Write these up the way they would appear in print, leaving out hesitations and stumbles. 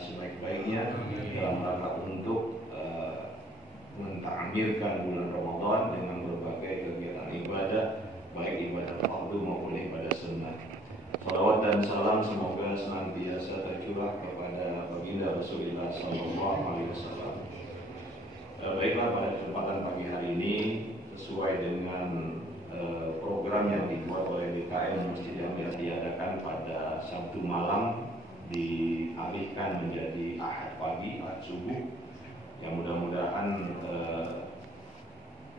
sebaik-baiknya dalam rangka untuk mentakmirkan bulan Ramadan dengan berbagai kegiatan ibadah, baik ibadah fardu maupun ibadah sunnah. Salawat dan salam semoga senantiasa tercurah kepada baginda Rasulullah SAW. Baiklah, pada kesempatan pagi hari ini sesuai dengan program yang dibuat oleh DKM Masjid yang diadakan pada Sabtu malam dialihkan menjadi Ahad pagi, Ahad subuh. Yang mudah-mudahan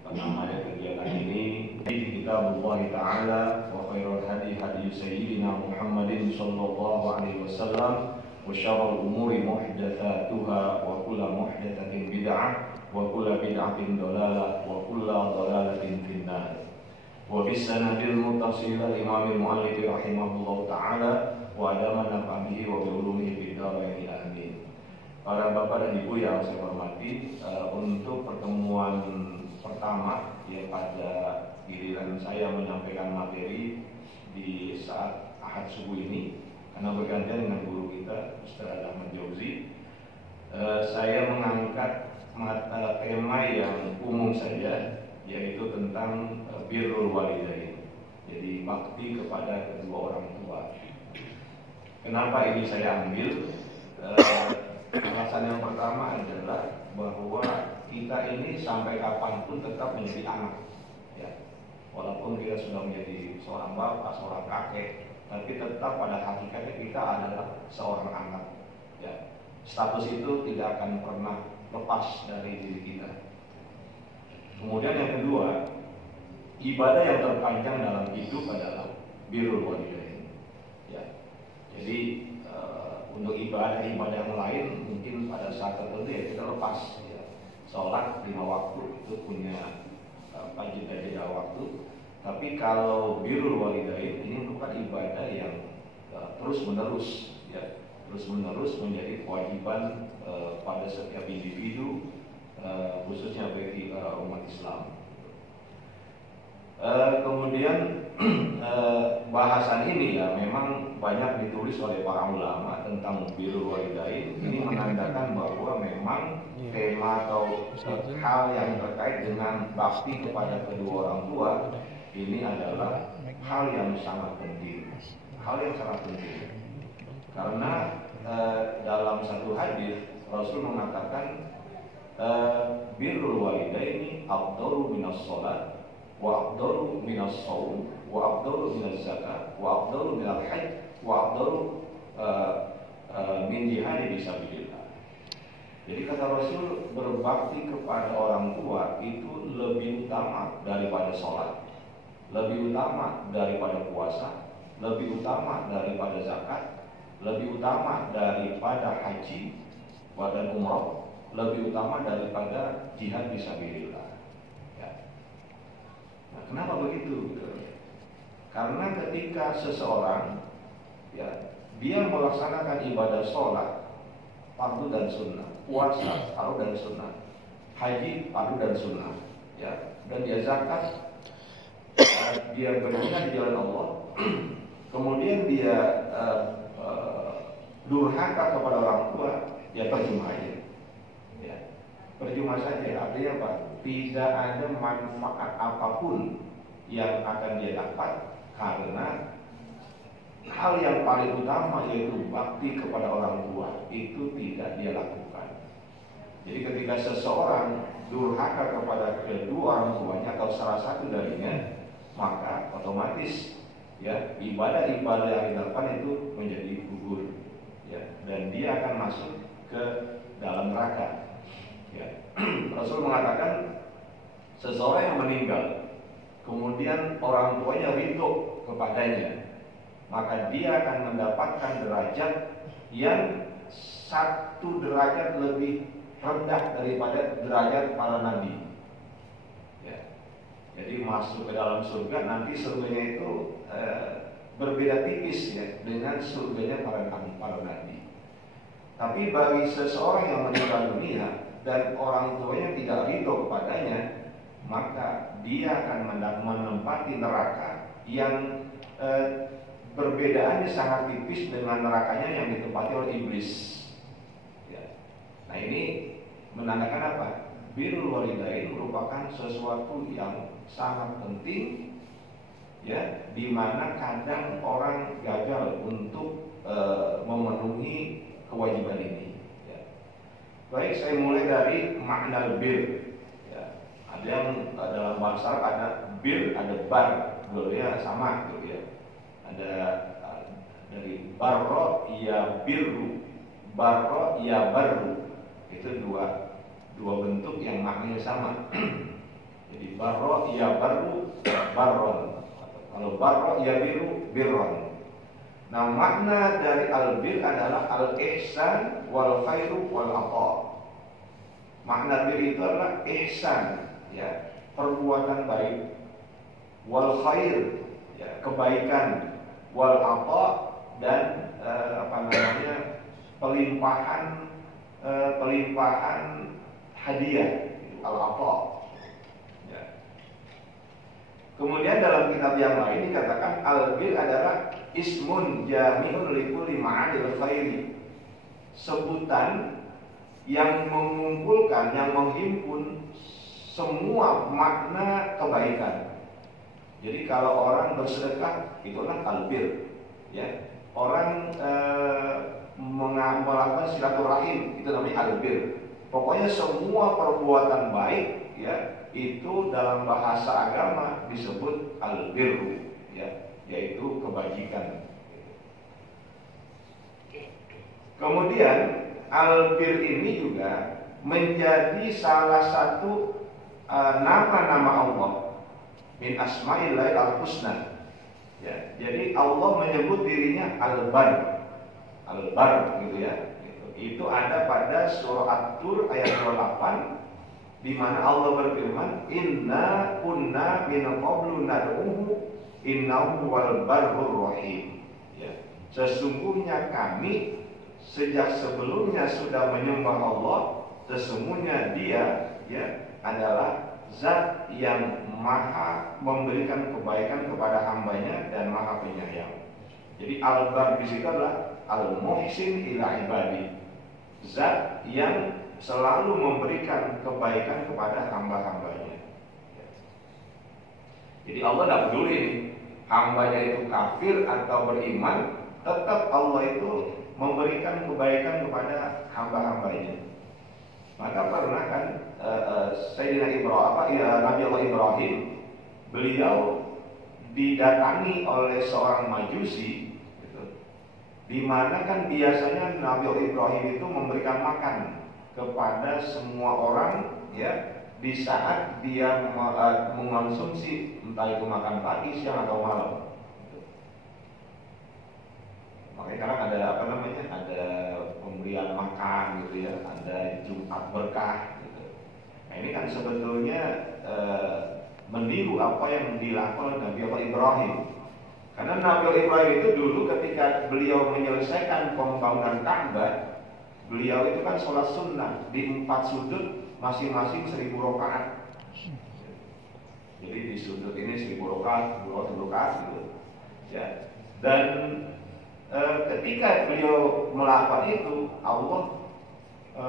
kegiatan ini di kitabullah ta'ala wa khairul hadi hadi sayyidina Muhammadin sallallahu alaihi wasallam wa syarrul umuri muhdatsatuha wa kullu muhdatsatin bid'ah wa kullu bid'atin dhalalah wa kullu dhalalatin finnar. Wa bisanadil muttasil al-imam al-muallif rahimahullah ta'ala wa adama nafabihi wa bi ulumihi fid dharain amin. Para bapak dan ibu yang saya hormati, untuk pertemuan pertama yang pada giliran saya menyampaikan materi di saat Ahad subuh ini, karena bergantian dengan guru kita Ustaz Ahmad Jauzi, saya mengangkat tema yang umum saja, yaitu tentang birrul walidain, jadi bakti kepada kedua orang tua. Kenapa ini saya ambil? Alasan yang pertama adalah bahwa kita ini sampai kapanpun tetap menjadi anak, ya. Walaupun kita sudah menjadi seorang bapak, seorang kakek, tapi tetap pada hakikatnya kita adalah seorang anak, ya. Status itu tidak akan pernah lepas dari diri kita. Kemudian yang kedua, ibadah yang terpanjang dalam hidup adalah birrul walidain, ya. Jadi untuk ibadah yang lain mungkin pada saat tertentu ya kita lepas, ya. Sholat 5 waktu itu punya jeda waktu. Tapi kalau birrul walidain ini merupakan ibadah yang terus menerus, ya, terus menerus menjadi kewajiban pada setiap individu, khususnya bagi umat Islam. Kemudian bahasan ini ya memang banyak ditulis oleh para ulama tentang birrul walidain. Ini menandakan bahwa memang tema atau hal yang terkait dengan bakti kepada kedua orang tua ini adalah hal yang sangat penting. Karena dalam satu hadis Rasul mengatakan birrul walidaini afdalu minas shalah wa afdalu minas shaum wa afdalu minaz zakat wa afdalu minal hajj wa afdalu min jihad fisabilillah. Jadi kata Rasul, berbakti kepada orang tua itu lebih utama daripada sholat, lebih utama daripada puasa, lebih utama daripada zakat, lebih utama daripada haji dan umrah, lebih utama daripada jihad fisabilillah. Nah, kenapa begitu? Karena ketika seseorang, ya, dia melaksanakan ibadah sholat fardu dan sunnah, puasa fardu dan sunnah, haji fardu dan sunnah, ya, dan dia zakat, dia berjihad di jalan Allah, kemudian dia durhaka kepada orang tua, ya percuma aja, ya, percuma saja. Artinya apa? Tidak ada manfaat apapun yang akan dia dapat, karena hal yang paling utama yaitu bakti kepada orang tua itu tidak dia lakukan. Jadi ketika seseorang durhaka kepada kedua orang tuanya atau salah satu darinya, maka otomatis, ya, ibadah-ibadah yang dilakukan itu menjadi gugur, ya, dan dia akan masuk ke dalam neraka. Ya. Rasul mengatakan seseorang yang meninggal kemudian orang tuanya ridho kepadanya, maka dia akan mendapatkan derajat yang 1 derajat lebih rendah daripada derajat para nabi, ya. Jadi masuk ke dalam surga, nanti surganya itu berbeda tipis, ya, dengan surganya para nabi. Tapi bagi seseorang yang meninggal dunia dan orang tuanya tidak ridho kepadanya, maka dia akan menempati neraka yang perbedaannya sangat tipis dengan nerakanya yang ditempati oleh iblis. Nah, ini menandakan apa? Birrul walidain merupakan sesuatu yang sangat penting, ya, di mana kadang orang gagal untuk memenuhi kewajiban ini. Ya. Baik, saya mulai dari makna bir. Ya. Ada yang dalam bahasa Arab ada bir, ada bar, dua-duanya sama, gitu ya. Ada dari barro ya birru, barro ya barru, itu dua bentuk yang maknanya sama. Jadi barro ya barru, barron. Kalau barro ya biru, birron. Nah, makna dari al-bir adalah al-ihsan wal khairu wal ata. Makna bir itu adalah ihsan, ya, perbuatan baik, wal khair, ya, kebaikan, wal ata, dan pelimpahan hadiah, al-ata. Ya. Kemudian dalam kitab yang lain dikatakan al-bir adalah ismun jami'un likulli ma'anil khairi, sebutan yang mengumpulkan, yang menghimpun semua makna kebaikan. Jadi kalau orang bersedekah, itulah albir, ya. Orang melakukan silaturahim, itu namanya albir. Pokoknya semua perbuatan baik, ya, itu dalam bahasa agama disebut albirru, ya, yaitu kebajikan. Kemudian albir ini juga menjadi salah satu nama-nama Allah min asma'illahil al-husna. Ya, jadi Allah menyebut dirinya al-bar, gitu ya. Itu ada pada surah At-Tur ayat 28, di mana Allah berfirman, Inna kunna min qablu nad'uhu innahu wal barrur rahim. Ya, sesungguhnya kami sejak sebelumnya sudah menyembah Allah, sesungguhnya Dia, ya, adalah Zat yang maha memberikan kebaikan kepada hambanya dan maha penyayang. Jadi al-bar di situ adalah al-muhsin ila ibadi, Zat yang selalu memberikan kebaikan kepada hamba-hambanya. Jadi Allah tidak peduli nih, hambanya itu kafir atau beriman, tetap Allah itu memberikan kebaikan kepada hamba-hambanya. Maka pernah kan Sayyidina Nabi Allah Ibrahim, beliau didatangi oleh seorang majusi, gitu, di mana kan biasanya Nabi Allah Ibrahim itu memberikan makan kepada semua orang, ya, di saat dia mengonsumsi, entah itu makan pagi, siang atau malam. Makanya sekarang ada ada pemberian makan, gitu ya, ada Jumat berkah, gitu. Nah, ini kan sebetulnya meniru apa yang dilakukan oleh Nabi Allah Ibrahim. Karena Nabi Allah Ibrahim itu dulu ketika beliau menyelesaikan pembangunan Ka'bah, beliau itu kan sholat sunnah di 4 sudut masing-masing 1000 rakaat. Jadi di sudut ini 1000 rakaat, 200 rakaat, gitu. Ya. Dan ketika beliau melakukan itu, Allah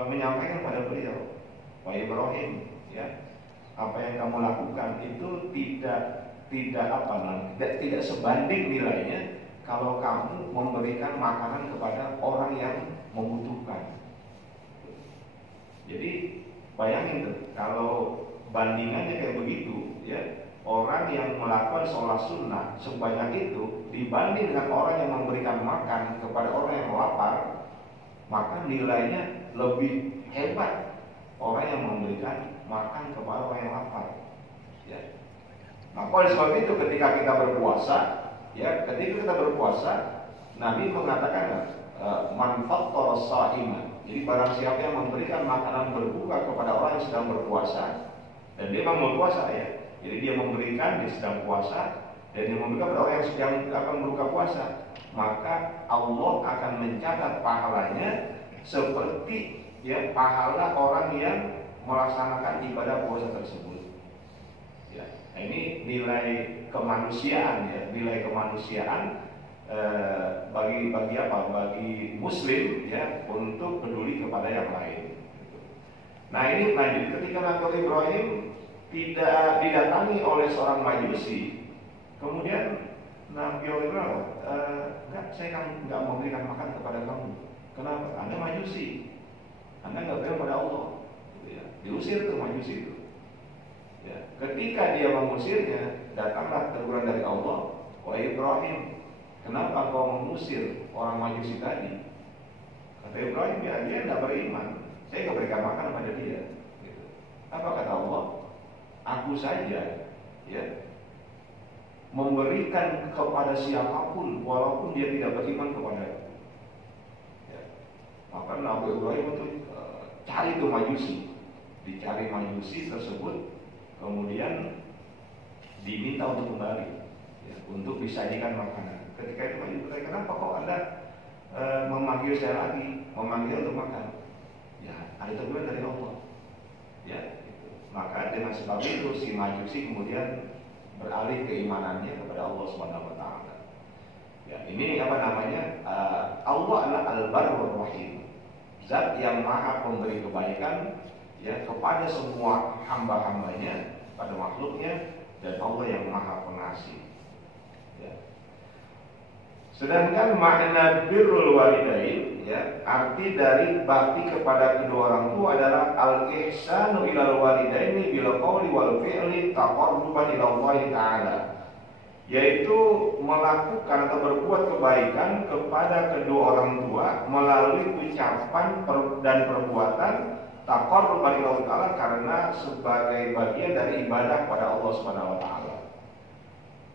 menyampaikan pada beliau, Wahai Ibrahim, ya, apa yang kamu lakukan itu tidak sebanding nilainya kalau kamu memberikan makanan kepada orang yang membutuhkan. Jadi bayangin tuh, kalau bandingannya kayak begitu, ya, orang yang melakukan sholat sunnah sebanyak itu dibanding dengan orang yang memberikan makan kepada orang yang lapar, maka nilainya lebih hebat orang yang memberikan makan kepada orang yang lapar. Ya. Maka oleh sebab itu ketika kita berpuasa, ya, Nabi mengatakan man fattara sha'iman. Jadi barang siapa yang memberikan makanan berbuka kepada orang yang sedang berpuasa, dan dia memang berpuasa, ya. Jadi dia memberikan, dia sedang puasa, dan dia memberikan kepada orang yang sedang akan berbuka puasa, maka Allah akan mencatat pahalanya seperti, ya, pahala orang yang melaksanakan ibadah puasa tersebut. Ya. Nah, ini nilai kemanusiaan, ya, nilai kemanusiaan bagi Muslim, ya, untuk peduli kepada yang lain. Nah ini lanjut, ketika Nabi Ibrahim tidak didatangi oleh seorang majusi, kemudian Nabi Ibrahim enggak, saya enggak memberikan makan kepada kamu. Kenapa? Anda majusi, Anda enggak beriman pada Allah. Gitu ya. Diusir ke majusi itu. Ya. Ketika dia mengusirnya, datanglah teguran dari Allah, wahai Ibrahim, kenapa kau mengusir orang majusi tadi? Kata Ibrahim, ya dia tidak beriman, saya tidak berikan makan pada dia. Gitu. Apa kata Allah? Aku saja, ya, memberikan kepada siapapun, walaupun dia tidak beriman kepada aku. Ya. Maka Nabi Ibrahim itu cari ke majusi, dicari majusi tersebut, kemudian diminta untuk kembali, ya, untuk disajikan makanan. Ketika itu Nabi bertanya, kenapa kok Anda memanggil saya lagi, memanggil untuk makan? Ya, ada teguran dari Allah. Ya, gitu. Maka dengan sebab itu si majusi kemudian beralih keimanannya kepada Allah Subhanahu wa taala. Ya, ini apa namanya? Allah adalah Al-Barrur Rahim. Zat yang Maha pemberi kebaikan, ya, kepada semua hamba-hambanya, pada makhluknya, dan Allah yang Maha Pengasih. Ya. Sedangkan makna birrul walidain, ya, arti dari bakti kepada kedua orang tua adalah al-ihsanu ilal walidaini bil qawli wal fi'li taqarruban ila Allah taala, yaitu melakukan atau berbuat kebaikan kepada kedua orang tua melalui ucapan dan perbuatan taqarruban ila Allah taala, karena sebagai bagian dari ibadah pada Allah Subhanahu wa taala.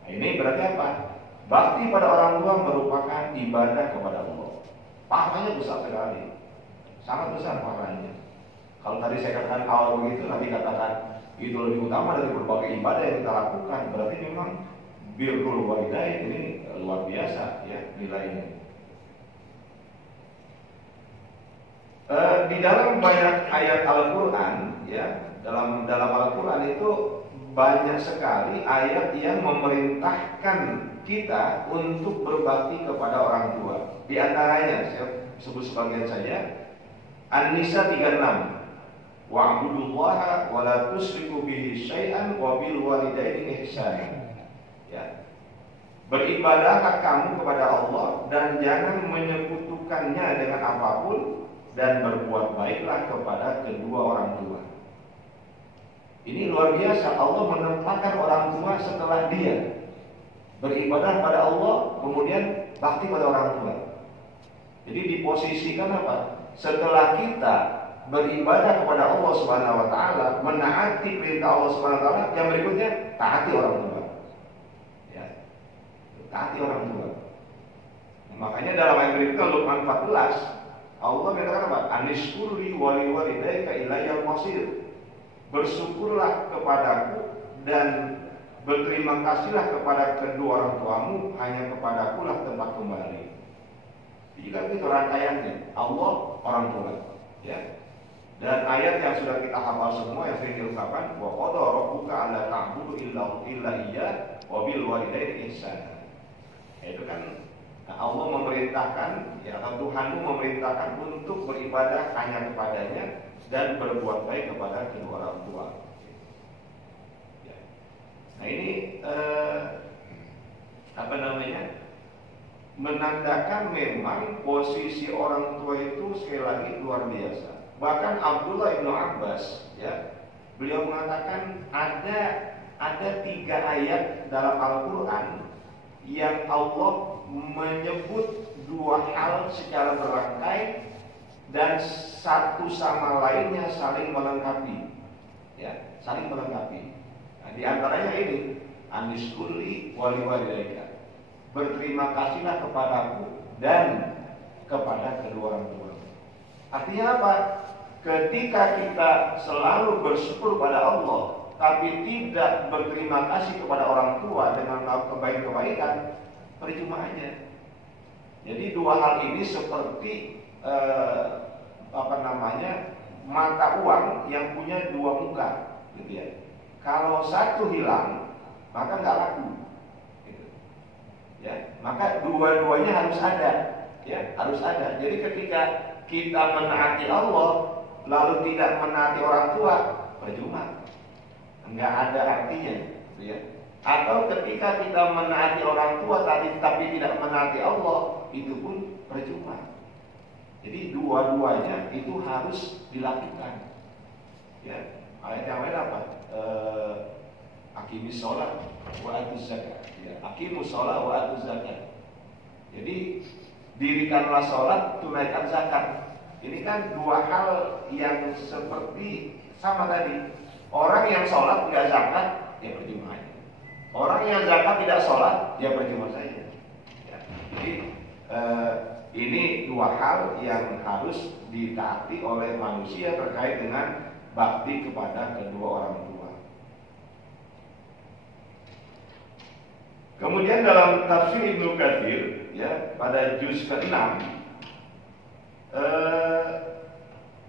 Nah, ini berarti apa? Bakti pada orang tua merupakan ibadah kepada Allah. Pahalanya besar sekali, sangat besar pahalanya. Kalau tadi saya katakan awal begitu, nanti katakan itu lebih utama dari berbagai ibadah yang kita lakukan. Berarti memang birrul walidain ini luar biasa, ya, nilainya. Di dalam banyak ayat Al-Quran, ya, dalam Al-Quran itu banyak sekali ayat yang memerintahkan kita untuk berbakti kepada orang tua. Di antaranya saya sebut sebagian saja. An-Nisa 36. Wa'budullaha wa la tusyriku bihi syai'an wa bil walidaini ihsana. Ya. Beribadahlah kamu kepada Allah dan jangan menyekutukannya dengan apapun, dan berbuat baiklah kepada kedua orang tua. Ini luar biasa, Allah menempatkan orang tua setelah dia beribadah pada Allah, kemudian bakti pada orang tua. Jadi diposisikan apa? Setelah kita beribadah kepada Allah Subhanahu wa taala, menaati perintah Allah Subhanahu wa taala, yang berikutnya taati orang tua. Ya. Taati orang tua. Nah, makanya dalam ayat berikutnya Luqman 14, Allah mengatakan apa? Anishkurli wa liwalidayka ilayyal masir. Bersyukurlah kepadaku dan berterima kasihlah kepada kedua orang tuamu, hanya kepadaku lah tempat kembali. Jika itu rangkaiannya, Allah, orang tua, ya. Dan ayat yang sudah kita hafal semua yang sering diucapkan, wa qada rabbuka alla ta'budu illa iyyah wa bil walidaini ihsana. Itu kan Allah memerintahkan, ya, atau Tuhanmu memerintahkan untuk beribadah hanya kepadanya dan berbuat baik kepada kedua orang tua. Ya. Nah ini apa namanya, menandakan memang posisi orang tua itu sekali lagi luar biasa. Bahkan Abdullah bin Abbas, ya, beliau mengatakan ada 3 ayat dalam Al-Quran yang Allah menyebut 2 hal secara berangkai dan satu sama lainnya saling melengkapi, ya, saling melengkapi. Nah, di antaranya ini, anishkurli wali walidayka, berterima kasihlah kepadaku dan kepada kedua orang tua. Artinya apa? Ketika kita selalu bersyukur pada Allah, tapi tidak berterima kasih kepada orang tua dengan melakukan kebaikan-kebaikan, percuma aja. Jadi 2 hal ini seperti apa namanya, mata uang yang punya 2 muka, gitu ya. Kalau satu hilang, maka nggak laku, gitu. Ya, maka dua-duanya harus ada, ya, harus ada. Jadi ketika kita menaati Allah, lalu tidak menaati orang tua, percuma, nggak ada artinya, ya. Atau ketika kita menaati orang tua tapi tidak menaati Allah, itu pun percuma. Jadi dua-duanya itu harus dilakukan. Ya, ayat yang lain apa? Aqimis sholat wa atuz zakat. Ya, aqimus sholat wa atuz zakat. Jadi dirikanlah sholat, tunaikan zakat. Ini kan dua hal yang seperti sama tadi. Orang yang sholat tidak zakat, ya percuma. Orang yang zakat tidak sholat, ya percuma saja. Ya, jadi ini dua hal yang harus ditaati oleh manusia terkait dengan bakti kepada kedua orang tua. Kemudian dalam tafsir Ibnu Katsir, ya, pada juz ke-6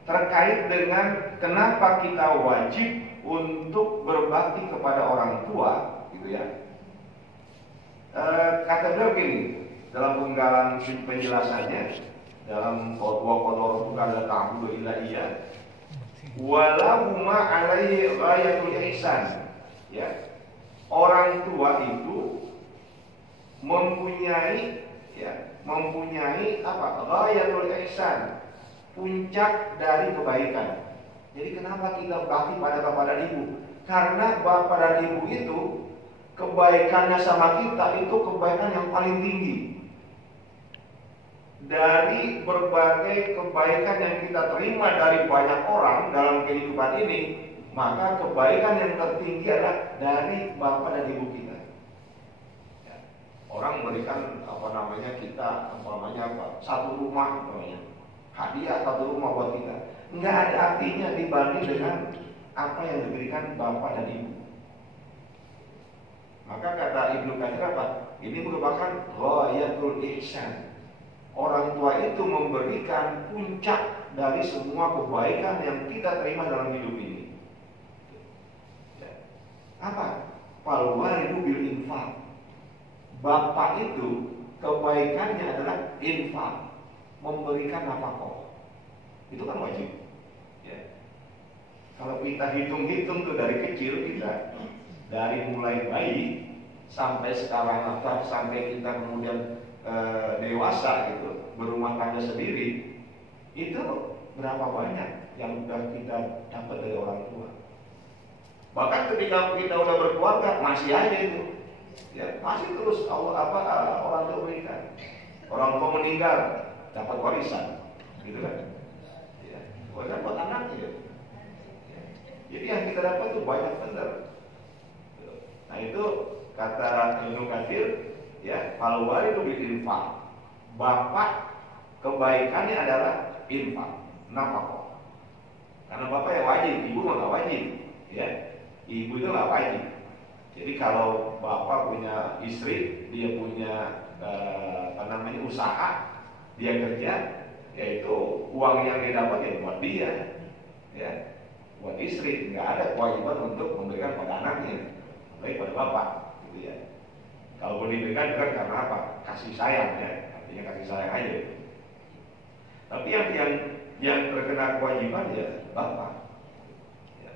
terkait dengan kenapa kita wajib untuk berbakti kepada orang tua, gitu ya. Kata beliau gini dalam penggalan penjelasannya dalam wa qadara la ta'budu illa iyyah walau ma alaihi ghayatul ihsan, ya. Orang tua itu mempunyai apa? Ghayatul ihsan, puncak dari kebaikan. Jadi kenapa kita bakti pada bapak dan ibu? Karena bapak dan ibu itu kebaikannya sama kita itu kebaikan yang paling tinggi. Dari berbagai kebaikan yang kita terima dari banyak orang dalam kehidupan ini, maka kebaikan yang tertinggi adalah dari bapak dan ibu kita. Ya. Orang memberikan satu rumah, hadiah satu rumah buat kita, nggak ada artinya dibanding dengan apa yang diberikan bapak dan ibu. Maka kata Ibnu Katsir apa? Ini merupakan ghayatul ihsan. Orang tua itu memberikan puncak dari semua kebaikan yang kita terima dalam hidup ini. Ya. Apa? Fal walidu bil infaq. Bapak itu kebaikannya adalah infak, memberikan nafkah. Itu kan wajib. Ya. Kalau kita hitung-hitung tuh dari kecil kita, dari mulai bayi sampai sekarang sampai kita kemudian dewasa gitu, berumah tangga sendiri, itu berapa banyak yang sudah kita dapat dari orang tua. Bahkan ketika kita udah berkeluarga masih aja itu, ya masih terus orang tua berikan. Orang tua meninggal dapat warisan, gitu kan? Ya, warisan buat anaknya. Ya. Jadi yang kita dapat tuh banyak benar. Nah itu kata Ibnu Katsir, ya, fal walidu bil infaq. Bapak kebaikannya adalah infak, nafkah. Karena bapak yang wajib, ibu mah nggak wajib, ya. Ibu itu nggak wajib. Jadi kalau bapak punya istri, dia punya usaha, dia kerja, yaitu uang yang dia dapat ya buat dia, ya, buat istri. Nggak ada kewajiban untuk memberikan pada anaknya, baik pada bapak, gitu ya. Kalau boleh diberikan juga karena apa? Kasih sayang, ya, artinya kasih sayang aja. Tapi yang terkena kewajiban ya bapak. Ya.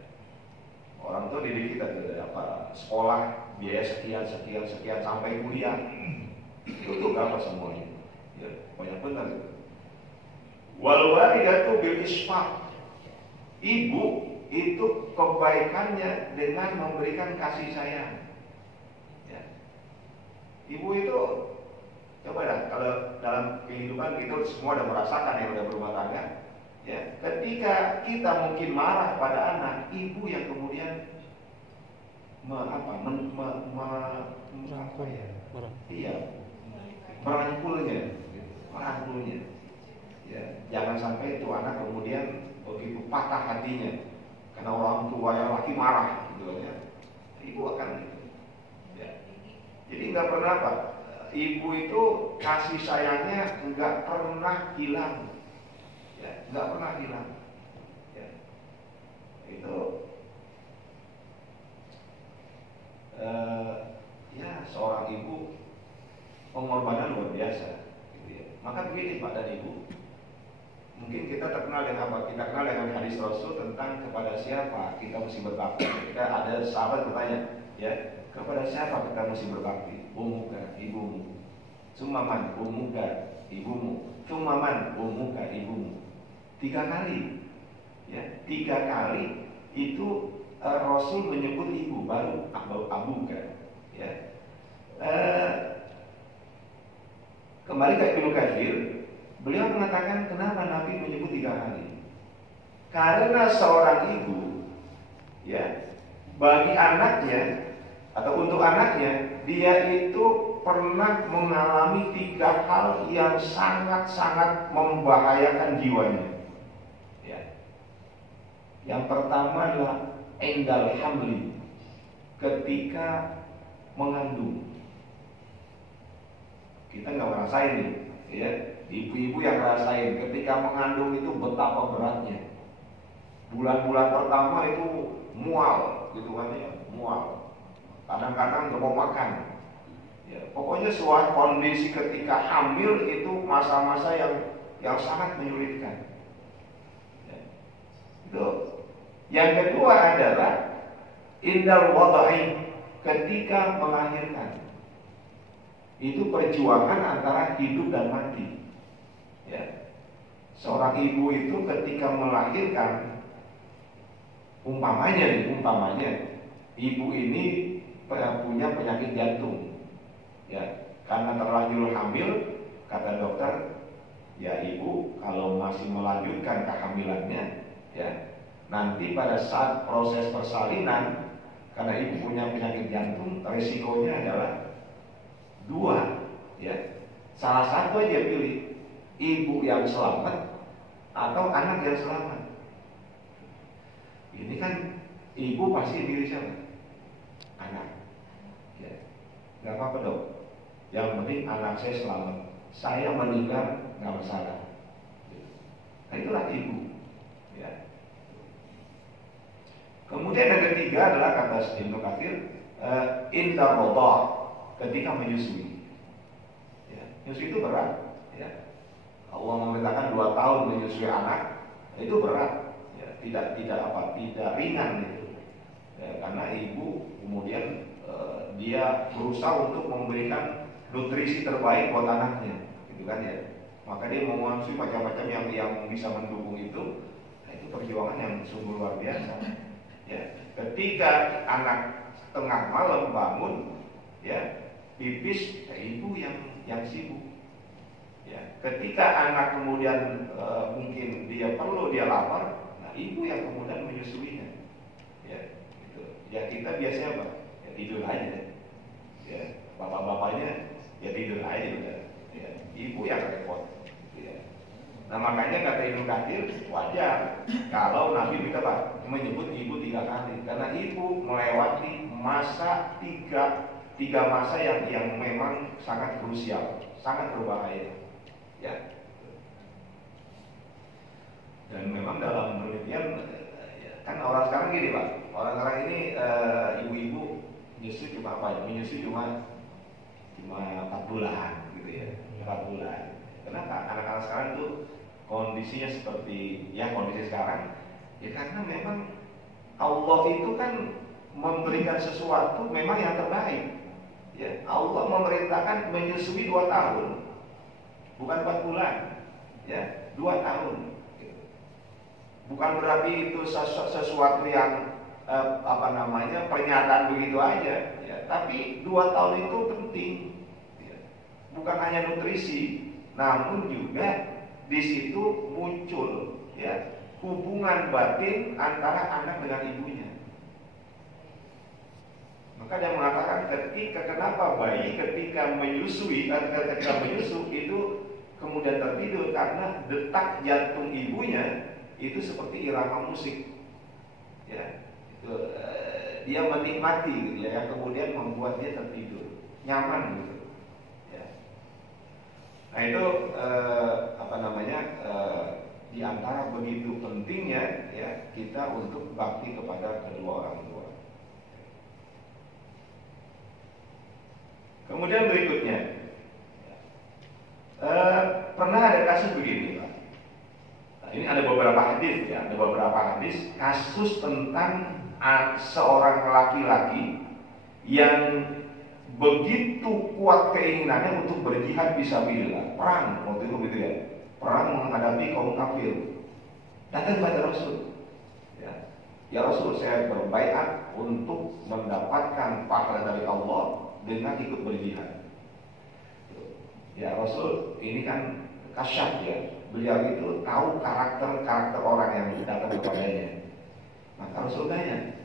Orang tua didik kita dari apa? Sekolah biaya sekian sampai kuliah. Itu berapa semuanya? Ya, banyak benar. Wal walidatu bil isfaq. Ibu itu kebaikannya dengan memberikan kasih sayang. Ya. Ibu itu coba dah, kalau dalam kehidupan kita semua udah merasakan yang udah berumah tangga. Ya, ketika kita mungkin marah pada anak, ibu yang kemudian merangkulnya. Ya, jangan sampai itu anak kemudian begitu patah hatinya karena orang tua yang laki marah, gitu ya. Ibu akan gitu. Ya. Jadi nggak pernah apa. Ibu itu kasih sayangnya nggak pernah hilang, ya, nggak pernah hilang. Ya. Itu ya seorang ibu pengorbanan luar biasa, gitu ya. Maka begini Pak dan Ibu, Mungkin kita terkenal dengan apa? Kita kenal dengan hadis Rasul tentang kepada siapa kita mesti berbakti. Ketika ada sahabat bertanya, ya, kepada siapa kita mesti berbakti? Ummuka, ibumu. Sumaman, ummuka, ibumu. Sumaman, ummuka, ibumu. 3 kali, ya, 3 kali itu Rasul menyebut ibu, baru abuka, ya. Kembali ke Ibnu Katsir, beliau mengatakan kenapa Nabi menyebut 3 kali? Karena seorang ibu, ya, bagi anaknya atau untuk anaknya, dia itu pernah mengalami 3 hal yang sangat-sangat membahayakan jiwanya. Ya. Yang pertama adalah endal hamli, ketika mengandung. Kita nggak ngerasain nih, ya. Ibu-ibu yang ngerasain ketika mengandung itu betapa beratnya. Bulan-bulan pertama itu mual, gitu kan ya, mual. Kadang-kadang nggak mau makan. Ya, pokoknya suatu kondisi ketika hamil itu masa-masa yang sangat menyulitkan. Ya. Itu. Yang kedua adalah indal wadai, ketika melahirkan. Itu perjuangan antara hidup dan mati. Ya. Seorang ibu itu ketika melahirkan, umpamanya ibu ini punya penyakit jantung, ya, karena terlanjur hamil, kata dokter, ya ibu kalau masih melanjutkan kehamilannya, ya, nanti pada saat proses persalinan, karena ibu punya penyakit jantung, resikonya adalah 2, ya, salah satu aja pilih, ibu yang selamat atau anak yang selamat. Ini kan ibu pasti pilih siapa? Anak. Ya. Gak apa-apa dok. Yang penting anak saya selamat. Saya meninggal gak masalah. Nah, itulah ibu. Ya. Kemudian yang ketiga adalah kata Ibnu Katsir, inda rodha, ketika menyusui. Ya. Menyusui itu berat. Ya. Allah memerintahkan 2 tahun menyusui anak, itu berat. Tidak ringan itu, ya, karena ibu kemudian dia berusaha untuk memberikan nutrisi terbaik buat anaknya, gitu kan ya. Maka dia mengonsumsi macam-macam yang bisa mendukung itu. Nah, itu perjuangan yang sungguh luar biasa. Ya, ketika anak tengah malam bangun, ya, pipis, ya, ibu yang sibuk. Ya, ketika anak kemudian mungkin dia lapar, ibu yang kemudian menyusuinya. Ya, gitu. Ya kita biasanya apa? Ya tidur aja. Ya, bapak-bapaknya ya tidur aja udah. Ya, ibu yang repot. Ya. Nah makanya kata Ibnu Katsir, wajar kalau Nabi kita Pak menyebut ibu 3 kali, karena ibu melewati masa tiga masa yang memang sangat krusial, sangat berbahaya. Ya. Dan memang dalam penelitian, kan orang sekarang gini Pak, orang sekarang ini ibu-ibu menyusui cuma apa? Menyusui cuma 4 bulan gitu ya, 4 bulan. Kenapa? Anak-anak sekarang itu kondisinya seperti ya kondisi sekarang, ya karena memang Allah itu kan memberikan sesuatu memang yang terbaik. Ya, Allah memerintahkan menyusui 2 tahun, bukan 4 bulan, ya 2 tahun. Bukan berarti itu sesuatu yang pernyataan begitu aja, ya. Tapi 2 tahun itu penting, ya. Bukan hanya nutrisi, namun juga di situ muncul, ya, hubungan batin antara anak dengan ibunya. Maka dia mengatakan kenapa bayi ketika menyusu itu kemudian tertidur, karena detak jantung ibunya itu seperti irama musik, ya, itu, dia menikmati gitu ya, yang kemudian membuat dia tertidur nyaman gitu, ya. Nah itu di antara begitu pentingnya ya kita untuk bakti kepada kedua orang tua. Kemudian berikutnya, pernah ada kasus begini Pak. hadis kasus tentang seorang laki-laki yang begitu kuat keinginannya untuk berjihad fisabilillah, perang waktu itu gitu ya, perang menghadapi kaum kafir. Datang kepada Rasul, ya Rasul, saya berbaiat untuk mendapatkan pahala dari Allah dengan ikut berjihad. Ya Rasul, ini kan kasyaf ya, beliau itu tahu karakter orang yang datang kepadanya. Maka Rasul tanya,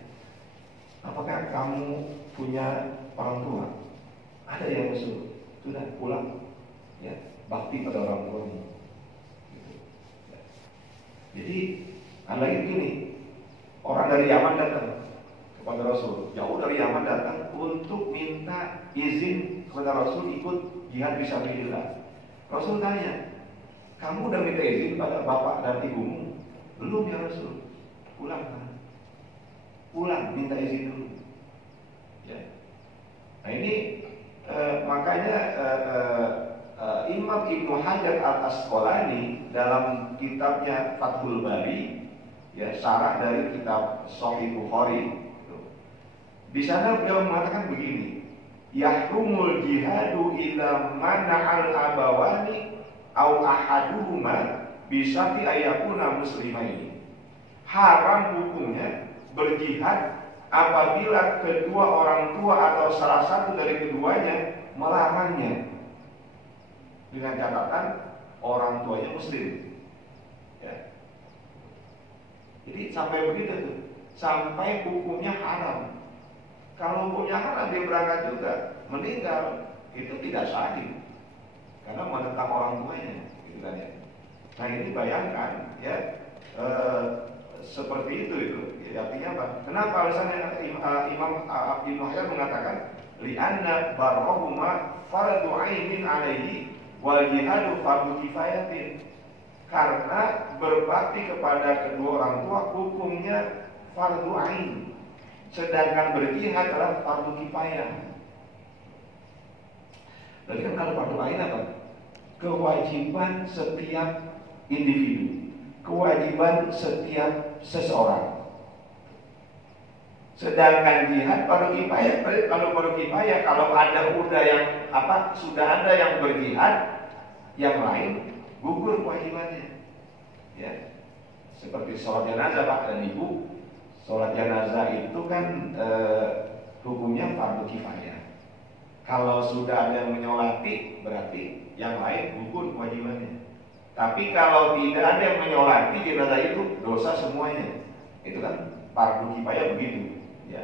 apakah kamu punya orang tua? Ada ya Rasul. Sudah pulang, ya bakti pada orang tuamu. Gitu. Ya. Jadi ada lagi begini, orang dari Yaman datang kepada Rasul, jauh dari Yaman datang untuk minta izin kepada Rasul ikut jihad fisabilillah. Rasul tanya, kamu udah minta izin pada bapak dan ibumu? Belum ya Rasul. Pulang minta izin dulu. Ya. Nah ini makanya Imam Ibnu Hajar Al-Asqalani dalam kitabnya Fathul Bari, ya syarah dari kitab Sahih Bukhari, di sana beliau mengatakan begini, yahrumul jihadu ila mana'al abawani au ahaduhuma bisati ayakuna muslimaini. Haram hukumnya berjihad apabila kedua orang tua atau salah satu dari keduanya melarangnya, dengan catatan orang tuanya muslim. Ya. Jadi sampai begitu tuh, sampai hukumnya haram. Kalau hukumnya haram dia berangkat juga, meninggal, itu tidak sahih karena menentang orang tuanya, gitu kan ya. Nah ini bayangkan ya, seperti itu. Jadi artinya apa? Kenapa alasannya Imam Ibnu Hajar mengatakan li'anna barahuma fardu ainin alaihi wal jihadu fardu kifayatin. Karena berbakti kepada kedua orang tua hukumnya fardu ain, sedangkan berjihad adalah fardu kifayah. Jadi kan kalau fardu ain apa? Kewajiban setiap individu, kewajiban setiap seseorang. Sedangkan jihad fardu kifayah. Kalau fardu kifayah, kalau ada sudah ada yang berjihad, yang lain gugur kewajibannya. Ya. Seperti sholat jenazah Pak dan Ibu, sholat jenazah itu kan hukumnya fardu kifayah. Kalau sudah ada yang menyolati, berarti yang lain gugur kewajibannya. Tapi kalau tidak ada yang menyolati jenazah itu, dosa semuanya. Itu kan fardu kifayah begitu. Ya.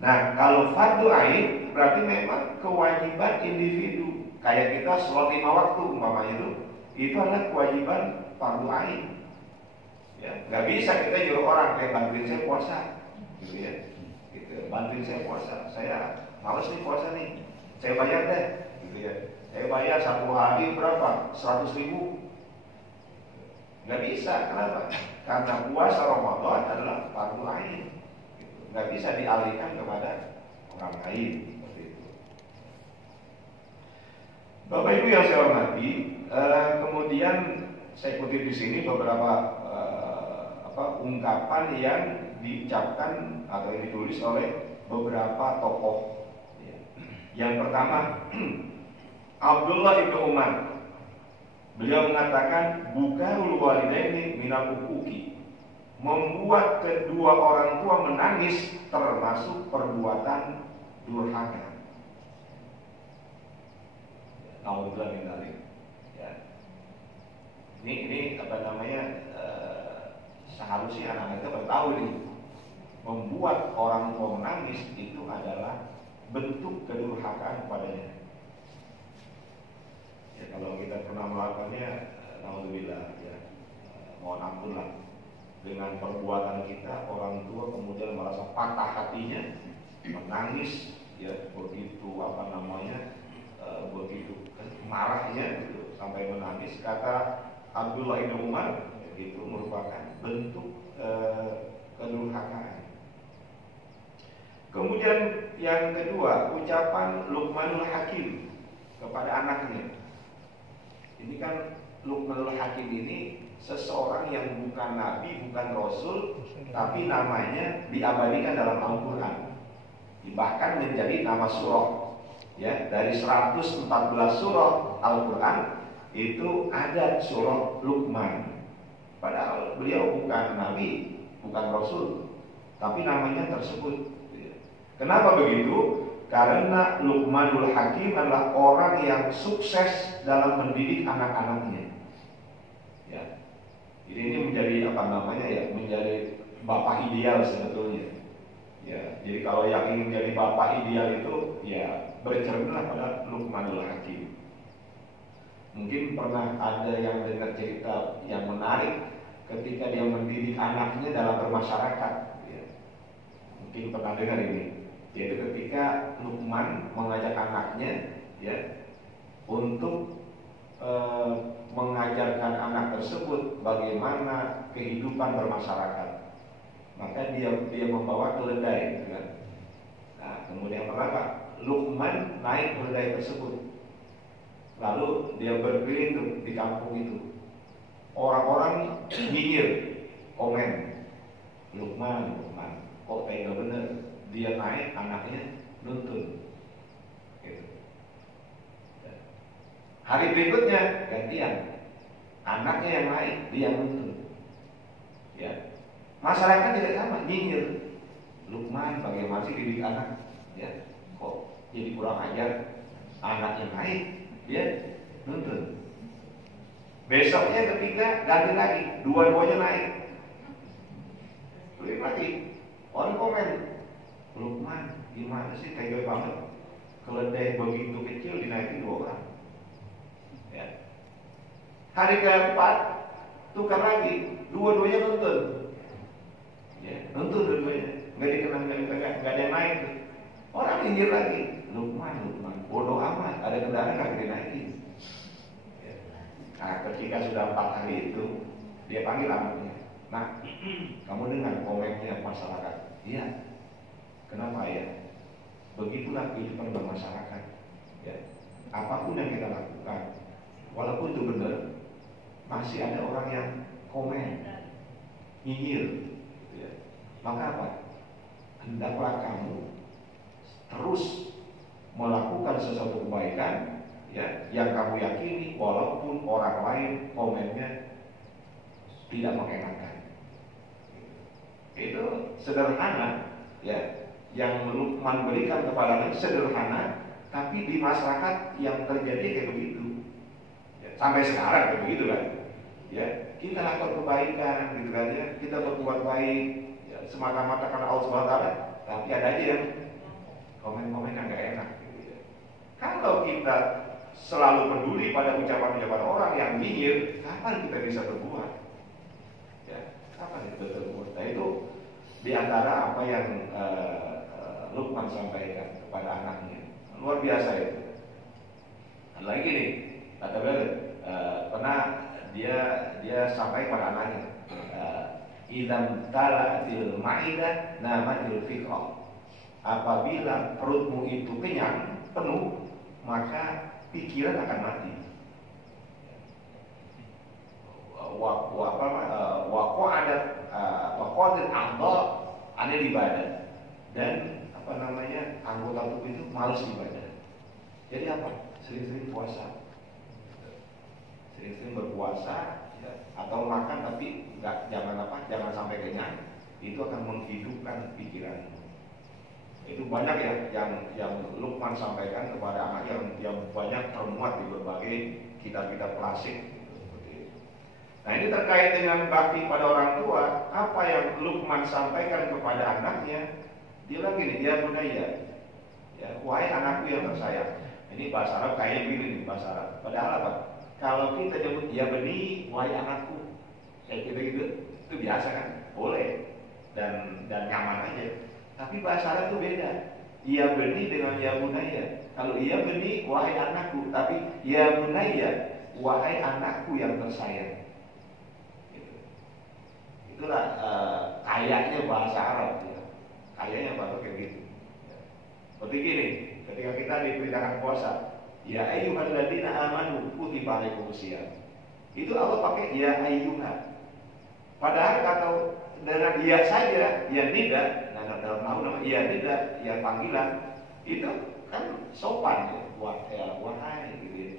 Nah, kalau fardu ain berarti memang kewajiban individu. Kayak kita sholat 5 waktu umpamanya itu adalah kewajiban fardu ain. Ya, nggak bisa kita nyuruh orang kayak bantuin saya puasa, gitu ya. Gitu, bantuin saya puasa. Saya males nih puasa nih. Saya bayar deh, gitu ya. Saya bayar 1 hari berapa? 100.000. Nggak bisa, kenapa? Karena puasa Ramadan adalah fardu ain. Nggak bisa dialihkan kepada orang lain, seperti itu. Bapak Ibu yang saya hormati, kemudian saya kutip di sini beberapa ungkapan yang diucapkan atau yang ditulis oleh beberapa tokoh. Yang pertama, Abdullah ibnu Umar, beliau mengatakan bukaul walidaini minal uquqi, membuat kedua orang tua menangis termasuk perbuatan durhaka. Naudzubillah min dzalik. Ya. Ini apa namanya? Seharusnya anak kita bertahu nih, membuat orang tua menangis itu adalah bentuk kedurhakaan kepadanya. Ya, kalau kita pernah melakukannya, naudzubillah, ya, mohon ampun lah. Dengan perbuatan kita, orang tua kemudian merasa patah hatinya, menangis, ya begitu begitu marahnya, gitu, sampai menangis. Kata Abdullah bin Umar, itu merupakan bentuk kedurhakaan. Kemudian yang kedua, ucapan Luqmanul Hakim kepada anaknya. Ini kan Luqmanul Hakim ini seseorang yang bukan nabi, bukan rasul, tapi namanya diabadikan dalam Al-Quran. Bahkan menjadi nama surah. Ya, dari 114 surah Al-Quran itu ada surah Luqman. Padahal beliau bukan nabi, bukan rasul, tapi namanya tersebut. Kenapa begitu? Karena Luqmanul Hakim adalah orang yang sukses dalam mendidik anak-anaknya. Ya. Jadi ini menjadi apa namanya ya, menjadi bapak ideal sebetulnya. Ya, jadi kalau yang ingin menjadi bapak ideal itu ya bercerminlah pada Luqmanul Hakim. Mungkin pernah ada yang dengar cerita yang menarik ketika dia mendidik anaknya dalam bermasyarakat. Ya. Mungkin pernah dengar ini. Yaitu ketika Luqman mengajak anaknya ya untuk mengajarkan anak tersebut bagaimana kehidupan bermasyarakat. Maka dia membawa keledai, gitu kan? Nah, kemudian apa? Luqman naik keledai tersebut, lalu dia berkeliling di kampung itu. Orang-orang nyinyir, komen, Luqman, kok tega bener? Dia naik, anaknya nuntun. Gitu. Hari berikutnya gantian, anaknya yang naik, dia nuntun. Ya. Masyarakat tidak sama, nyinyir. Luqman bagaimana sih didik anak? Ya, kok jadi kurang ajar? Anaknya naik, dia nuntun. Besoknya ketika ganti lagi, dua-duanya naik. Beli lagi, orang komen, Luqman gimana sih tega banget? Keledai begitu kecil dinaikin 2 orang. Ya. Hari keempat tukar lagi, dua-duanya nuntun. Ya, nuntun dua-duanya, nggak dikenal, nggak ada yang naik. Orang nyinyir lagi, Luqman, bodoh amat, ada kendaraan nggak dinaikin. Ya. Nah, ketika sudah 4 hari itu, dia panggil anaknya. Nah, kamu dengar komennya masyarakat? Iya. Kenapa ya? Begitulah kehidupan bermasyarakat. Ya. Apapun yang kita lakukan, walaupun itu benar, masih ada orang yang komen, nyinyir. Ya. Maka apa? Hendaklah kamu terus melakukan sesuatu kebaikan, ya, yang kamu yakini, walaupun orang lain komennya tidak mengenakan. Itu sederhana, ya. Yang Luqman berikan kepada anak sederhana, tapi di masyarakat yang terjadi kayak begitu. Ya, sampai sekarang kayak begitu kan. Ya, kita lakukan kebaikan, gitu kan ya. Kita berbuat baik, ya, semata-mata karena Allah Subhanahu wa taala, tapi ada aja yang komen-komen yang gak enak. Gitu ya. Kalau kita selalu peduli pada ucapan-ucapan orang yang nyinyir, kapan kita bisa berbuat? Ya, kapan kita bisa berbuat? Nah, itu di antara apa yang Luqman sampaikan kepada anaknya. Luar biasa itu. Lagi nih, kata beliau, pernah dia sampai pada anaknya, idam tala'atil ma'idah namatil fiqh. Apabila perutmu itu kenyang, penuh, maka pikiran akan mati. Waqadir a'dha anil ibadah, dan apa namanya, anggota tubuh itu malas ibadah. Jadi apa? Sering-sering puasa, sering-sering berpuasa, ya, atau makan tapi jangan sampai kenyang. Itu akan menghidupkan pikiran. Itu banyak ya yang Luqman sampaikan kepada anak yang banyak termuat di berbagai kitab-kitab klasik. Nah, ini terkait dengan bakti pada orang tua. Apa yang Luqman sampaikan kepada anaknya? Dia bilang gini, ya bunaya, ya, wahai anakku yang tersayang. Ini bahasa Arab kayaknya begini nih, bahasa Arab. Padahal apa? Kalau kita nyebut ya beni, wahai anakku, kayak gitu itu biasa kan, boleh dan nyaman aja. Tapi bahasa Arab itu beda. Ya beni dengan ya bunaya. Kalau ya beni, wahai anakku, tapi ya bunaya, wahai anakku yang tersayang. Itulah kayaknya bahasa Arab. Ya. Kayaknya baru kayak gitu. Seperti gini, ketika kita diperintahkan puasa, ya ayyuhalladzina amanu kutiba alaikumusiyam. itu Allah pakai ya ayyuha. Padahal kalau dengan ya saja, ya nida, nah dalam nama ya nida, ya panggilan, itu kan sopan ya, wahai gitu ya.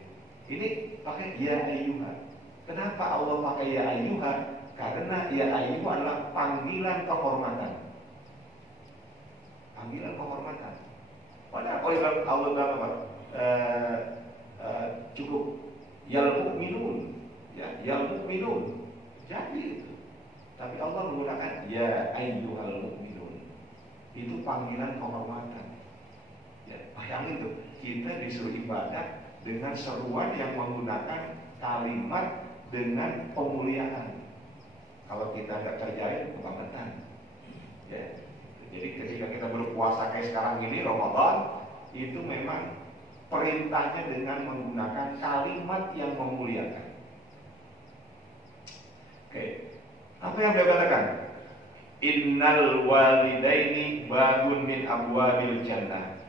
Ini pakai ya ayyuha. Kenapa Allah pakai ya ayyuha? Karena ya ayyuha adalah panggilan kehormatan. Panggilan kehormatan. Padahal kalau Allah dalam cukup yal mu'minun, ya, yal mu'minun. Jadi itu. Tapi Allah menggunakan ya ayyuhal mu'minun. Itu panggilan kehormatan. Ya, bayangin tuh, kita disuruh ibadah dengan seruan yang menggunakan kalimat dengan pemuliaan. Kalau kita tidak kerjain, kebangetan. Ya. Jadi ketika kita berpuasa kayak sekarang ini Ramadan, itu memang perintahnya dengan menggunakan kalimat yang memuliakan. Oke. Apa yang dia katakan? Innal walidaini babun min abwabil jannah.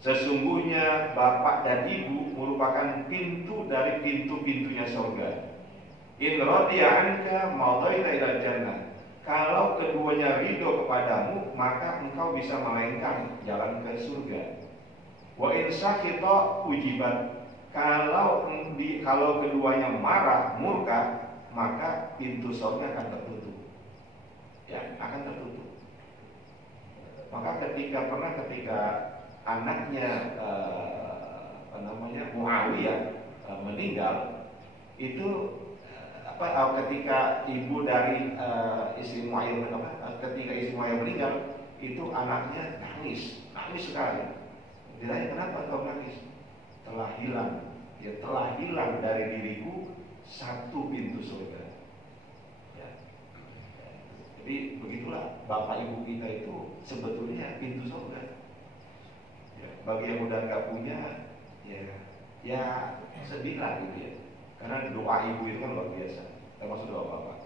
Sesungguhnya bapak dan ibu merupakan pintu dari pintu-pintunya surga. In radiya anka madaita ilal jannah. Kalau keduanya ridho kepadamu, maka engkau bisa melainkan jalan ke surga. Wa in sakhita ujibat. Kalau keduanya marah, murka, maka pintu surga akan tertutup. Ya, akan tertutup. Maka ketika anaknya Muawiyah meninggal, itu ketika ibu dari istri Muawiyah ketika istri Muawiyah meninggal, itu anaknya nangis sekali. Ditanya, kenapa kau nangis? Telah hilang dari diriku satu pintu surga. Ya. Jadi begitulah bapak ibu kita itu sebetulnya pintu surga. Ya, bagi yang udah nggak punya, ya sedih lah gitu ya. Karena doa ibu itu kan luar biasa, termasuk doa bapak.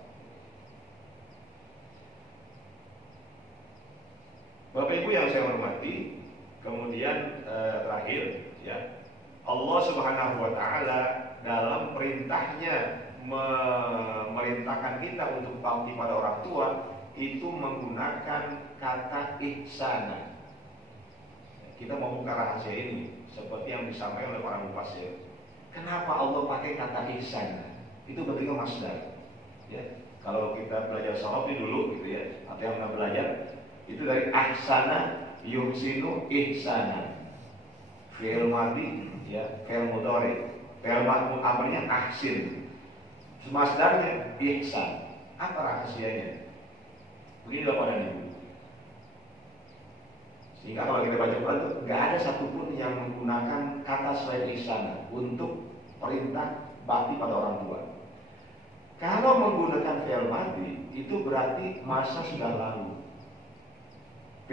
Bapak ibu yang saya hormati, kemudian terakhir ya, Allah Subhanahu wa taala dalam perintahnya memerintahkan kita untuk bakti pada orang tua itu menggunakan kata ihsana. Kita mau buka rahasia ini seperti yang disampaikan oleh para mufassir. Kenapa Allah pakai kata ihsan? Itu bentuknya masdar. Ya, kalau kita belajar sorofi dulu gitu ya, atau yang pernah belajar, itu dari ahsana yuhsinu ihsana. Fi'il madhi, ya, fi'il mudhari. Fi'il amrnya ahsin. Masdarnya ihsan. Apa rahasianya? Beginilah para ibu. Sehingga kalau kita baca Quran itu nggak ada satupun yang menggunakan kata selain ihsana untuk perintah bakti pada orang tua. Kalau menggunakan fi'il madhi itu berarti masa sudah lalu.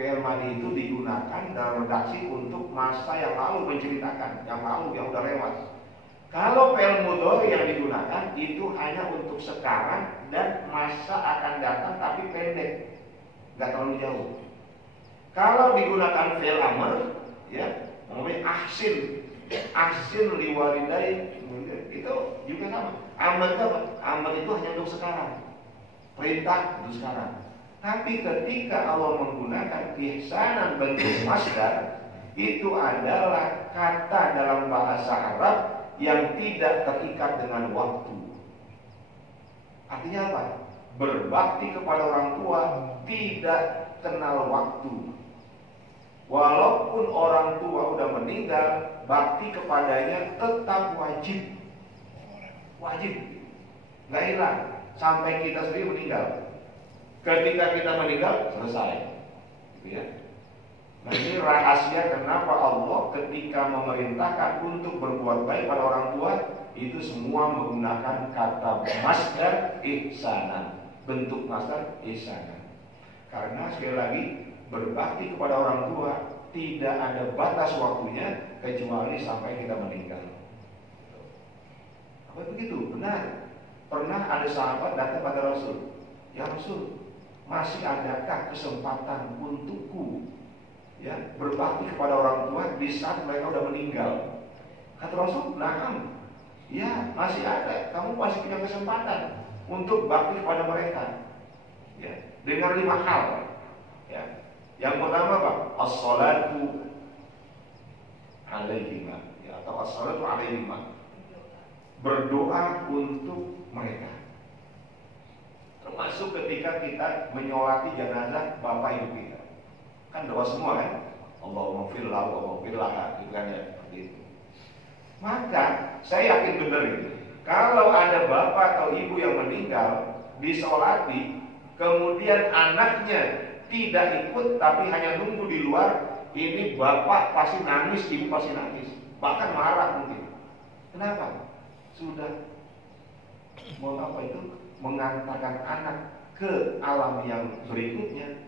Fi'il madhi itu digunakan dalam redaksi untuk masa yang lalu, menceritakan yang lalu, yang udah lewat. Kalau fi'il mudhari yang digunakan itu hanya untuk sekarang dan masa akan datang tapi pendek, nggak terlalu jauh. Kalau digunakan fi'il amr, ya, namanya ahsin liwalidai, itu juga sama. Amr itu apa? Amr itu hanya untuk sekarang, perintah untuk sekarang. Tapi ketika Allah menggunakan ihsanan bentuk masdar, itu adalah kata dalam bahasa Arab yang tidak terikat dengan waktu. Artinya apa? Berbakti kepada orang tua tidak kenal waktu. Walaupun orang tua udah meninggal, bakti kepadanya tetap wajib. Wajib. Nggak hilang sampai kita sendiri meninggal. Ketika kita meninggal, selesai. Gitu ya. Nah, ini rahasia kenapa Allah ketika memerintahkan untuk berbuat baik pada orang tua, itu semua menggunakan kata masdar ihsanan. Bentuk masdar ihsanan. Karena sekali lagi, berbakti kepada orang tua tidak ada batas waktunya kecuali sampai kita meninggal. Apa begitu? Benar. Pernah ada sahabat datang pada Rasul, ya Rasul, masih adakah kesempatan untukku, ya, berbakti kepada orang tua di saat mereka sudah meninggal? Kata Rasul, na'am, Ya, masih ada. Kamu masih punya kesempatan untuk bakti kepada mereka. Ya, dengan 5 hal. Ya. Yang pertama apa? As-salatu alaihima, ya, atau as-salatu alaihima. Berdoa untuk mereka. Termasuk ketika kita menyolati jenazah bapak ibu kita. Kan doa semua kan? Allahumma fir lahu wa fir laha, gitu kan ya, seperti itu. Maka saya yakin benar itu. Kalau ada bapak atau ibu yang meninggal disolati, kemudian anaknya tidak ikut tapi hanya nunggu di luar, ini bapak pasti nangis, ibu pasti nangis, bahkan marah mungkin. Kenapa? Sudah mengantarkan anak ke alam yang berikutnya,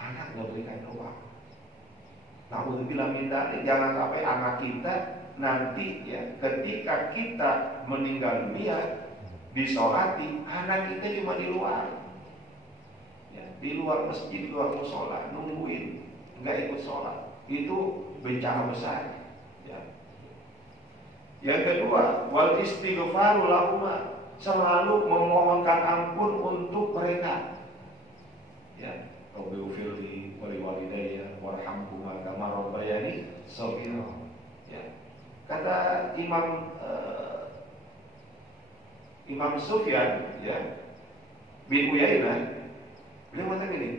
anak nggak berikan doa. Na'udzubillah min dzalik, jangan sampai anak kita nanti ya ketika kita meninggal dunia disolati, anak kita cuma di luar, ya, di luar masjid, di luar musola, nungguin, nggak ikut sholat. Itu bencana besar. Ya. Yang kedua, wal istighfaru lahuma, selalu memohonkan ampun untuk mereka. Ya, Rabbighfirli wa liwalidayya warhamhuma kama rabbayani shaghira. Ya. Kata Imam Sufyan, ya, bin Uyainah, beliau mengatakan ini,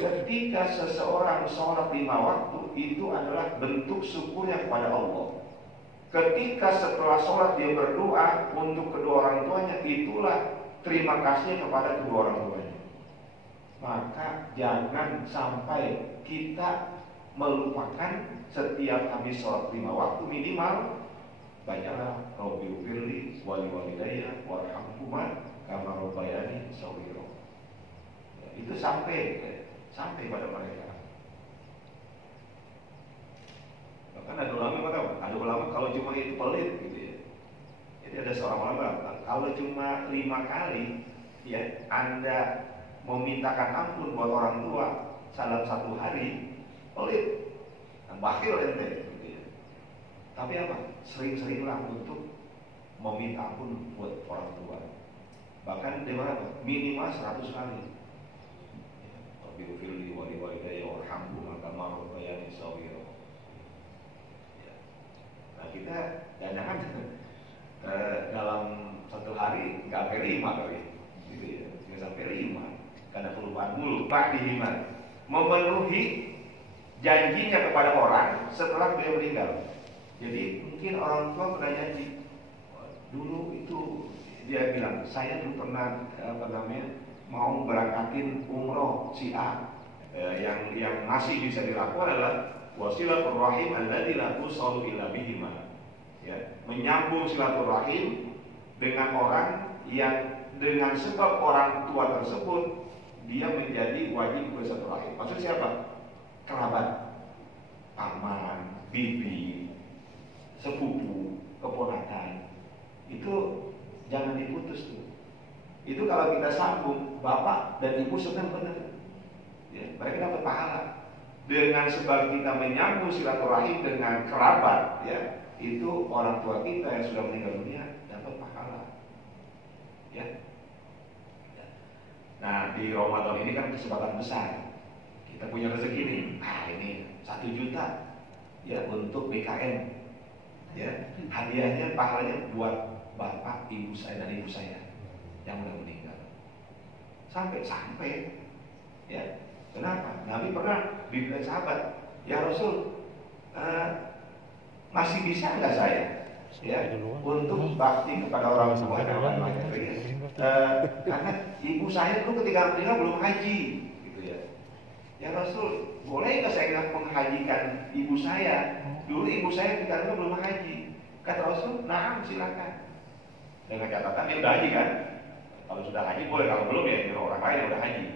ketika seseorang sholat 5 waktu itu adalah bentuk syukurnya kepada Allah. Ketika setelah sholat dia berdoa untuk kedua orang tuanya, itulah terima kasih kepada kedua orang tuanya. Maka jangan sampai kita melupakan setiap habis sholat 5 waktu minimal bacalah Rabbighfirli wa liwalidayya warhamhuma kama rabbayani shaghira. Ya, itu sampai pada mereka. Bahkan ada ulama kalau cuma itu pelit gitu ya. Jadi ada seorang ulama kalau cuma 5 kali ya Anda memintakan ampun buat orang tua dalam 1 hari, pelit, bakhil ente gitu ya. Tapi apa? Sering-seringlah untuk meminta ampun buat orang tua. Bahkan minimal 100 kali. Rabbighfirli wa liwalidayya warhamhuma kama rabbayani shaghira. Nah kita jangan dalam 1 hari nggak sampai 5 kali, gitu ya, nggak sampai 5 karena kelupaan mulu. Pak dihiman memenuhi janjinya kepada orang setelah beliau meninggal. Jadi mungkin orang tua pernah janji dulu itu, dia bilang saya dulu pernah mau berangkatin umroh si A, yang masih bisa dilakukan adalah wasilaturrahim alladzi la tusalu illa bihima, ya, menyambung silaturahim dengan orang yang dengan sebab orang tua tersebut dia menjadi wajib bersilaturahim. Maksud siapa? Kerabat, paman, bibi, sepupu, keponakan. Itu jangan diputus tuh. Itu kalau kita sambung, bapak dan ibu senang benar. Ya, mereka dapat pahala. Dengan sebab kita menyambung silaturahim dengan kerabat, ya, itu orang tua kita yang sudah meninggal dunia dapat pahala. Ya. Nah, di Ramadan ini kan kesempatan besar. Kita punya rezeki nih. Ini 1 juta ya untuk BKM. Ya, hadiahnya pahalanya buat bapak, ibu saya dan ibu saya yang sudah meninggal. Sampai ya. Kenapa? Nabi pernah bilang sahabat, ya Rasul, masih bisa nggak saya, ya, untuk bakti kepada orang tua dan lain-lain, karena ibu saya dulu ketika meninggal belum haji, gitu ya. Ya Rasul, boleh nggak saya menghajikan ibu saya? Dulu ibu saya ketika belum haji. Kata Rasul, nah silakan. Dengan catatan dia udah haji kan? Kalau sudah haji boleh, kalau belum ya orang lain yang udah haji.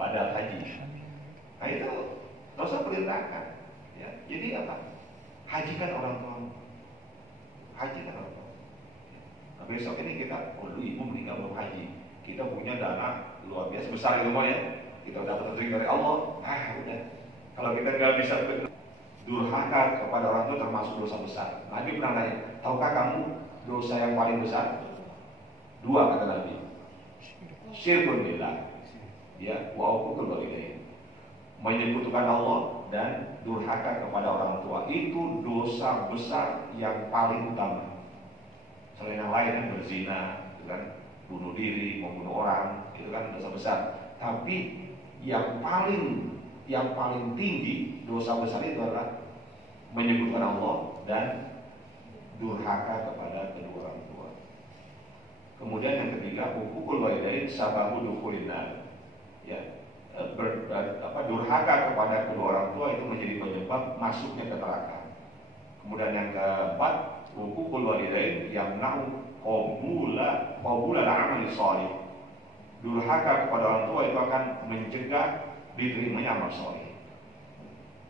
Badal haji. Nah itu Rasul perintahkan. Ya, jadi apa? Hajikan orang tua. Hajikan orang tua. Nah, besok ini kita, dulu ibu meninggal belum haji. Kita punya dana luar biasa besar gitu ya. Kita dapat rezeki dari Allah. Udah. Kalau kita nggak bisa durhaka kepada orang tua termasuk dosa besar. Nabi pernah nanya, tahukah kamu dosa yang paling besar? Dua kata Nabi. Syirkun billah, ya, wa uququl walidain. Menyekutukan Allah dan durhaka kepada orang tua itu dosa besar yang paling utama. Selain yang lain kan berzina, itu kan, bunuh diri, membunuh orang, itu kan dosa besar. Tapi yang paling tinggi dosa besar itu adalah menyekutukan Allah dan durhaka kepada kedua orang tua. Kemudian yang ketiga, uququl walidain sababu dukhulin nar. Ya, durhaka kepada kedua orang tua itu menjadi penyebab masuknya ke neraka. Kemudian yang keempat, uququl walidain yamna'u qabula amali shalih. Durhaka kepada orang tua itu akan mencegah diterimanya amal soleh.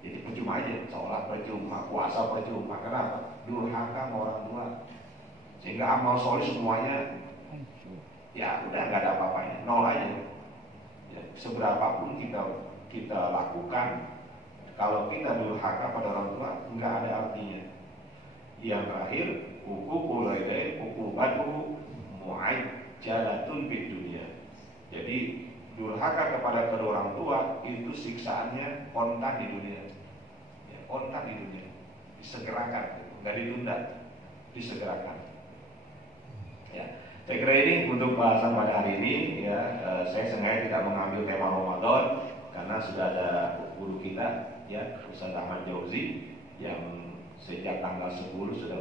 Jadi percuma aja, sholat percuma, puasa percuma. Kenapa? Durhaka sama orang tua. Sehingga amal soleh semuanya ya udah nggak ada apa-apanya, nol aja. Ya, seberapapun kita lakukan, kalau kita durhaka pada orang tua nggak ada artinya. Yang terakhir, uququl walidain uqubatuhu mu'ajjalatun fid dunya. Jadi durhaka kepada kedua orang tua itu siksaannya kontan di dunia, ya, kontan di dunia, disegerakan, nggak ditunda, disegerakan. Ya, saya kira ini untuk bahasan pada hari ini. Ya, saya sengaja tidak mengambil tema Ramadan karena sudah ada guru kita, ya, Ustaz Ahmad Jauzi yang sejak tanggal 10 sudah